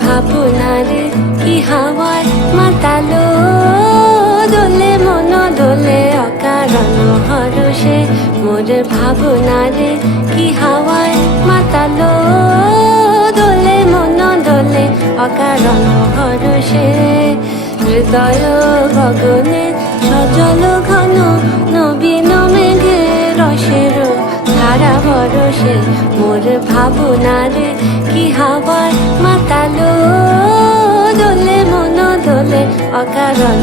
ভাবনারে কি হাওয়ায় মাতালো? দোলে মন দোলে অকারণ হরষে মোর ভাবনারে কি হাওয়ায় মাতালো? দোলে মন দোলে অকারণ হরষে হৃদয় গগনে ধারা বরসে মোর ভাবনার কি হাবার মাতালো দোলে মন দোলে অকারণ